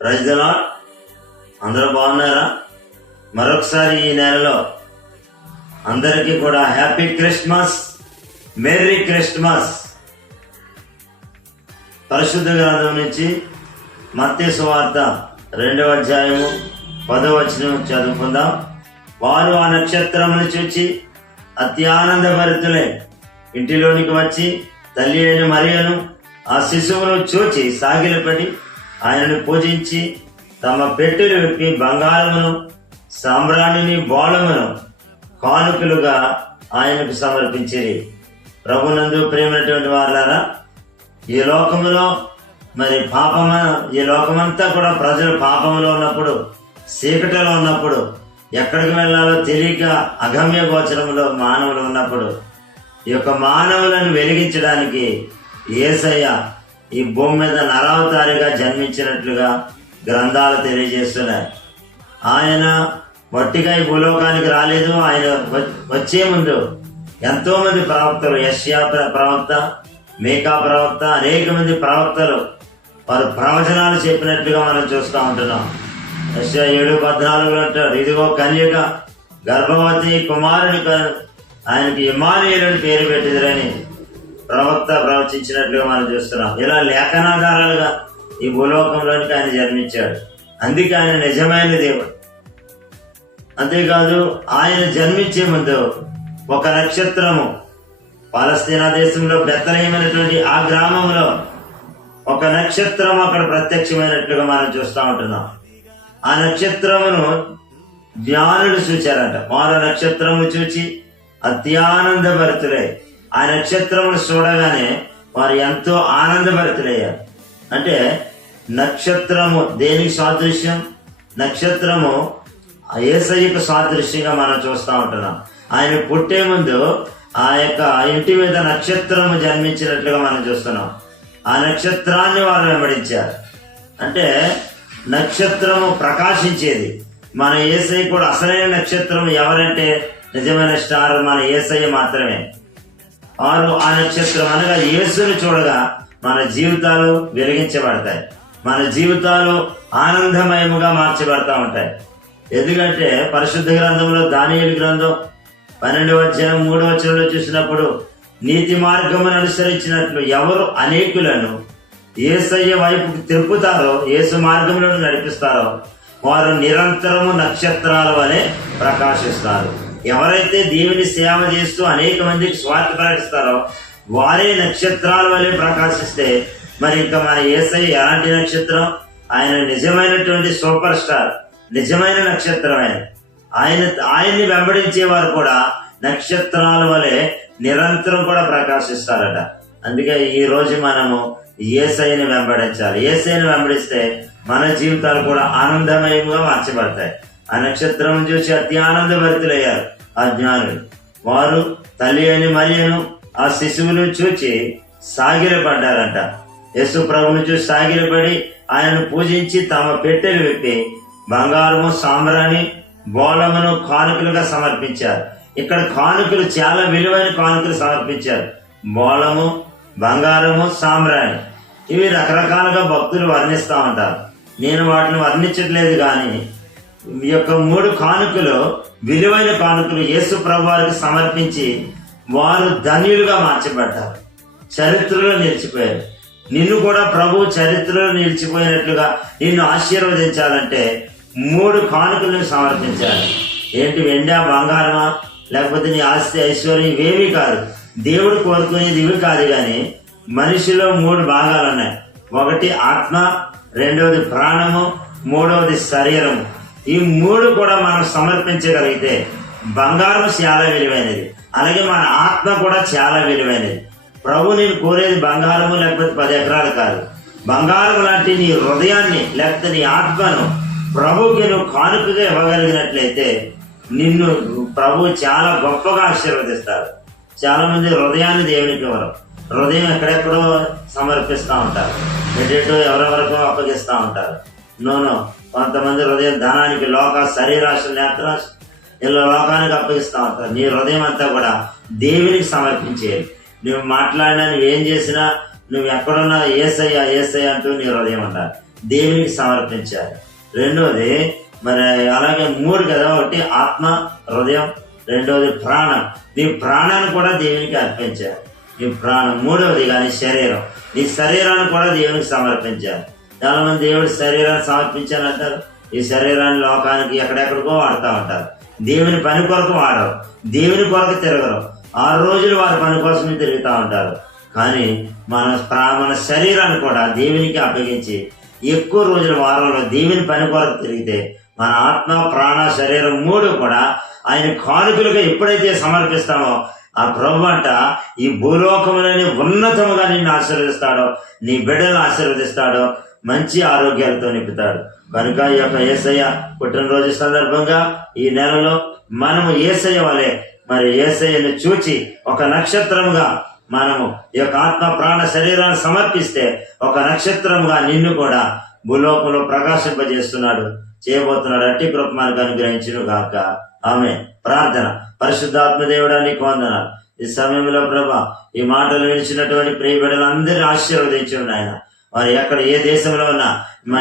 Praise the lord. అందరూ బాగున్నారా? మరొకసారి ఈ నెలలో అందరికీ కూడా హ్యాపీ క్రిస్మస్, మెర్రీ క్రిస్మస్. పరిశుద్ధ గ్రంథం నుంచి మత్తయి సువార్త 2వ అధ్యాయము 10వ వచనం చదువుకుందాం. వారు ఆ నక్షత్రమును చూచి అత్యానందభరితులై ఇంటిలోనికి వచ్చి తల్లి అయిన మరియను ఆ శిశువును చూచి సాగిలపడి ఆయనను పూజించి తమ పెట్టెలు విప్పి బంగారమును, సాంబ్రాణిని, బోళమును కానుకలుగా ఆయనకు సమర్పించిరి. ప్రభునందు ప్రియమైనటువంటి వారులారా, ఈ లోకములో మరి ఈ లోకమంతా కూడా ప్రజలు పాపములో ఉన్నప్పుడు, చీకటిలో ఉన్నప్పుడు, ఎక్కడికి వెళ్ళాలో తెలియక అగమ్య గోచరంలో మానవులు ఉన్నప్పుడు ఈ యొక్క మానవులను వెలిగించడానికి యేసయ్య ఈ భూమి మీద నరావతారిగా జన్మించినట్లుగా గ్రంథాలు తెలియజేస్తున్నాయి. ఆయన వట్టిగా ఈ భూలోకానికి రాలేదు. ఆయన వచ్చే ముందు ఎంతో మంది ప్రవక్తలు, యెషయా ప్రవక్త, మీకా ప్రవక్త, అనేక మంది ప్రవక్తలు వారు ప్రవచనాలు చెప్పినట్లుగా మనం చూస్తూ ఉంటున్నాం. యెషయా 7:14 అంటాడు, ఇదిగో కన్యక గర్భవతి కుమారుని ఆయనకి ఇమ్మానుయేలుని పేరు పెట్టిదిరని ప్రవక్త ప్రవచించినట్లుగా మనం చూస్తున్నాం. ఇలా లేఖనాధారాలుగా ఈ భూలోకంలోనికి ఆయన జన్మించాడు. అందుకే ఆయన నిజమైన దేవుడు. అంతేకాదు, ఆయన జన్మించే ముందు ఒక నక్షత్రము పాలస్తీనా దేశంలో బెత్లెహేమైనటువంటి ఆ గ్రామంలో ఒక నక్షత్రం అక్కడ ప్రత్యక్షమైనట్లుగా మనం చూస్తూ ఉంటున్నాం. ఆ నక్షత్రమును జ్ఞానులు చూచారంట. వారు నక్షత్రము చూచి అత్యానందభరితులై ఆ నక్షత్రమును చూడగానే వారు ఎంతో ఆనందభరితులయ్యారు. అంటే నక్షత్రము దేనికి సాదృశ్యం? నక్షత్రము యేసయ్యకు సాదృశ్యంగా మనం చూస్తూ ఉంటున్నాం. ఆయన పుట్టే ముందు ఆ యొక్క ఇంటి మీద నక్షత్రము జన్మించినట్లుగా మనం చూస్తున్నాం. ఆ నక్షత్రాన్ని వారు వెంబడించారు. అంటే నక్షత్రము ప్రకాశించేది. మన యేసయ్య కూడా అసలైన నక్షత్రం ఎవరంటే నిజమైన స్టార్ మన యేసయ్య మాత్రమే. వారు ఆ నక్షత్రం అనగా యేసుని చూడగా మన జీవితాలు వెలిగించబడతాయి, మన జీవితాలు ఆనందమయముగా మార్చబడతా ఉంటాయి. ఎందుకంటే పరిశుద్ధ గ్రంథంలో దానియేలు గ్రంథం 12వ అధ్యాయం 3వ వచనంలో చూసినప్పుడు, నీతి మార్గమును అనుసరించినట్లు ఎవరు అనేకులను యేసయ్య వైపుకు తిప్పుతారో, యేసు మార్గంలో నడిపిస్తారో వారు నిరంతరము నక్షత్రాల వలె ప్రకాశిస్తారు. ఎవరైతే దేవుని సేవ చేస్తూ అనేక మందికి స్వార్థ ప్రకటిస్తారో వారే నక్షత్రాల వలె ప్రకాశిస్తే మరి ఇంకా మన యేసయ్య ఎలాంటి నక్షత్రం? ఆయన నిజమైనటువంటి సూపర్ స్టార్, నిజమైన నక్షత్రం. ఆయన్ని వెంబడించేవారు కూడా నక్షత్రాల వలె నిరంతరం కూడా ప్రకాశిస్తారట. అందుకే ఈ రోజు మనము యేసయ్యని వెంబడించాలి. యేసయ్యని వెంబడిస్తే మన జీవితాలు కూడా ఆనందమయంగా మార్చబడతాయి. ఆ నక్షత్రం చూసి అత్యానందభరితులయ్యారు ఆ జ్ఞానులు. వారు తల్లి అని మరియను ఆ శిశువును చూచి సాగిలపడ్డారంట. యేసు ప్రభువును చూసి సాగిలపడి ఆయనను పూజించి తమ పెట్టెలు విప్పి బంగారము, సాంబ్రాణి, బోళమును కానుకలుగా సమర్పించారు. ఇక్కడ కానుకలు చాలా విలువైన కానుకలు సమర్పించారు. బోళము, బంగారము, సాంబ్రాణి ఇవి రకరకాలుగా భక్తులు వర్ణిస్తూ ఉంటారు. నేను వాటిని వర్ణించట్లేదు, కానీ ఈ యొక్క 3 కానుకలు విలువైన కానుకలు యేసు ప్రభు వారికి సమర్పించి వారు ధన్యులుగా మార్చబడ్డారు, చరిత్రలో నిలిచిపోయారు. నిన్ను కూడా ప్రభు చరిత్రలో నిలిచిపోయినట్లుగా నిన్ను ఆశీర్వదించాలంటే 3 కానుకలను సమర్పించాలి. ఏంటి? వెండా, బంగారమా, లేకపోతే నీ ఆస్తి, ఐశ్వర్యం ఇవేమీ కాదు. దేవుడు కోరుకునేది ఇవి కాదు. కానీ మనిషిలో 3 భాగాలు ఉన్నాయి. ఒకటి ఆత్మ, రెండవది ప్రాణము, మూడవది శరీరము. ఈ 3 కూడా మనం సమర్పించగలిగితే బంగారం చాలా విలువైనది, అలాగే మన ఆత్మ కూడా చాలా విలువైనది. ప్రభు నేను కోరేది బంగారము లేకపోతే 10 ఎకరాలు కాదు. బంగారం లాంటి నీ హృదయాన్ని లేకపోతే నీ ఆత్మను ప్రభుకి నువ్వు కానుకగా ఇవ్వగలిగినట్లయితే నిన్ను ప్రభు చాలా గొప్పగా ఆశీర్వదిస్తారు. చాలా మంది హృదయాన్ని దేవునికి ఇవ్వరు. హృదయం ఎక్కడెక్కడో సమర్పిస్తూ ఉంటారు, ఎటో ఎవరెవరికో అప్పగిస్తూ ఉంటారు. నోనో కొంతమంది హృదయం ధనానికి, లోక శరీరాశ, నేత్రాశ, ఇలా లోకానికి అప్పగిస్తూ ఉంటారు. నీ హృదయం అంతా కూడా దేవునికి సమర్పించేయాలి. నువ్వు మాట్లాడినా, నువ్వేం చేసినా, నువ్వు ఎక్కడున్నా యేసయ్య యేసయ్య అంటూ నీ హృదయం ఉండాలి. దేవునికి సమర్పించాలి. రెండోది మరి అలాగే 3 కదా, ఒకటి ఆత్మ, హృదయం, రెండోది ప్రాణం. నీ ప్రాణాన్ని కూడా దేవునికి అర్పించాలి. నీ ప్రాణం. మూడవది కానీ శరీరం. నీ శరీరాన్ని కూడా దేవునికి సమర్పించాలి. చాలా మంది దేవుడి శరీరాన్ని సమర్పించాలంటారు. ఈ శరీరాన్ని లోకానికి ఎక్కడెక్కడికో వాడుతూ ఉంటారు. దేవుని పని కొరకు వాడరు, దేవుని కొరకు తిరగరు. 6 రోజులు వారి పని కోసమే తిరుగుతూ ఉంటారు. కానీ మన శరీరాన్ని కూడా దేవునికి అప్పగించి ఎక్కువ రోజుల వారంలో దేవుని పని కొరకు తిరిగితే మన ఆత్మ, ప్రాణ, శరీరం 3 కూడా ఆయన కానుకలుగా ఎప్పుడైతే సమర్పిస్తామో ఆ ప్రభు అంట ఈ భూలోకములని ఉన్నతముగా నిన్ను ఆశీర్వదిస్తాడో, నీ బిడ్డలను ఆశీర్వదిస్తాడో, మంచి ఆరోగ్యాలతో నింపుతాడు. కనుక ఈ యొక్క యేసయ్య పుట్టినరోజు సందర్భంగా ఈ నెలలో మనము యేసయ్య వలె మరి యేసయ్యను చూచి ఒక నక్షత్రముగా మనము ఈ యొక్క ఆత్మ, ప్రాణ, శరీరాన్ని సమర్పిస్తే ఒక నక్షత్రముగా నిన్ను కూడా భూలోకంలో ప్రకాశింపజేస్తున్నాడు, చేయబోతున్నాడు. అట్టి కృప మనకు అనుగ్రహించును గాక. ఆమేన్. ప్రార్థన. పరిశుద్ధాత్మ దేవుడా నీకు వందనాలు. ఈ సమయంలో ప్రభా ఈ మాటలు వినిచినటువంటి ప్రియ బిడ్డలందరినీ ఆశీర్వదించు నాయన. వారు ఎక్కడ ఏ దేశంలో ఉన్నా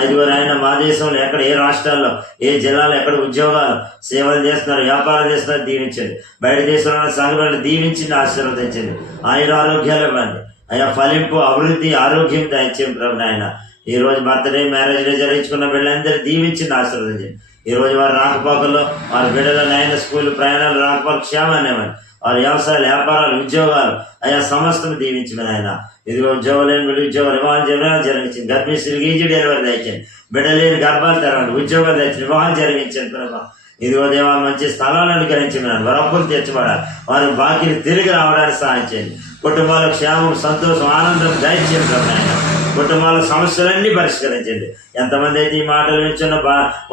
ఇదిగో నాయన మా దేశంలో ఎక్కడ ఏ రాష్ట్రాల్లో ఏ జిల్లాలో ఎక్కడ ఉద్యోగాలు సేవలు చేస్తున్నారు, వ్యాపారం చేస్తున్నారు, దీవించండి. బయట దేశంలో ఉన్న సంఘాలను దీవించింది, ఆశీర్వదించండి. ఆయుర ఆరోగ్యాలు ఇవ్వండి అయ్యా. ఫలింపు, అభివృద్ధి, ఆరోగ్యం దయచేయండి ప్రభు నాయన. ఈ రోజు బర్త్డే, మ్యారేజ్ డే జరిగించుకున్న బిడ్డలందరూ దీవించింది, ఆశీర్వదించండి. ఈ రోజు వారి రాకపోకల్లో వారి బిడ్డల నాయన స్కూల్ ప్రయాణాలు, రాకపోకలు క్షేమాన్ని ఇవ్వండి. వారి వ్యవసాయాలు, వ్యాపారాలు, ఉద్యోగాలు అయ్యా సమస్తం దీవించమని ఆయన. ఇదిగో ఉద్యోగం లేని బిడ్డ ఉద్యోగాలు, వివాహాలు జరిగించింది. గర్భిణీలకు ఈజీ డెలివరీ దయచండి. బిడ్డ లేని గర్భాలు తెరవండి, ఉద్యోగాలు తెచ్చండి, వివాహాలు జరిగించండి ప్రభా. ఇదిగో దేవా మంచి స్థలాలను అనుగ్రహించమని, వారి అప్పులు తెచ్చబడాలి, వారి బాకీలు తిరిగి రావడానికి సహాయం చేయండి. కుటుంబాల క్షేమం, సంతోషం, ఆనందం దయచేయండి ప్రభు ఆయన. కుటుంబాల సమస్యలన్నీ పరిష్కరించండి. ఎంతమంది అయితే ఈ మాటలు వింటున్న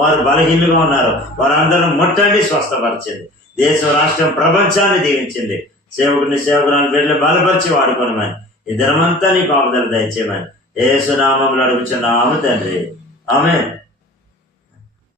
వారు బలహీనులుగా ఉన్నారో వారందరూ ముట్టండి, స్వస్థపరచండి. దేశం, రాష్ట్రం, ప్రపంచాన్ని దీవించండి. సేవకుని, సేవకురాలు బిడ్డలు బలపరిచి వాడుకోనమని, ఈ దినమంతా నీ కాపుదల దయచేయమని యేసు నామములో అడుగుచున్నాము తండ్రి. ఆమేన్.